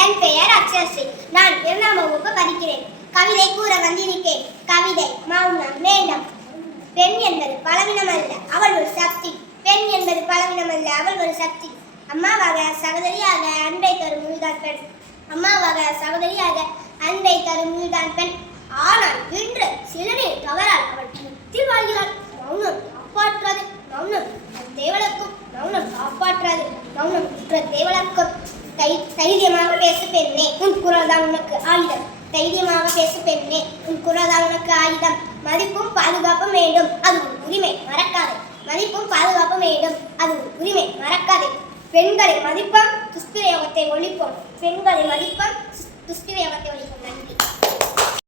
என் பெயர் அக்ஷஸ்ரீ. நான் 2ஆம் வகுப்பு படிக்கிறேன். கவிதை கூற வந்திருக்கேன். கவிதை மௌனம் வேண்டாம். பெண் என்பது பலவீனமல்ல, அவள் ஒரு சக்தி. பெண் என்பது பலவீனமல்ல, அவள் ஒரு சக்தி. அம்மாவாக சகோதரியாக அன்பை தரும் முழுதான் பெண். அம்மாவாக சகோதரியாக அன்பை தரும் முழுதான் பெண். ஆனால் இன்று சிலரின் தவறால் அவள் முத்தில் வாழ்கிறாள். மௌனம் காப்பாற்றாது, மௌனம் தேவலக்கும், மௌனம் காப்பாற்றாது, மௌனம் தேவலக்கும். தைரியமாக பேசு பெண்ணே, உன் குரல் தான் உனக்கு ஆயுதம். தைரியமாக பேசு பெண்ணே, உன் குரல் தான் உனக்கு ஆயுதம். மதிப்பும் பாதுகாப்பும் வேண்டும், அது உன் உரிமை, மறக்காதே. மதிப்பும் பாதுகாப்பும் வேண்டும், அது உன் உரிமை, மறக்காதே. பெண்களை மதிப்போம், துஷ்பிரயோகத்தை ஒழிப்போம். பெண்களை மதிப்போம், துஷ்பிரயோகத்தை ஒழிப்போம். நன்றி.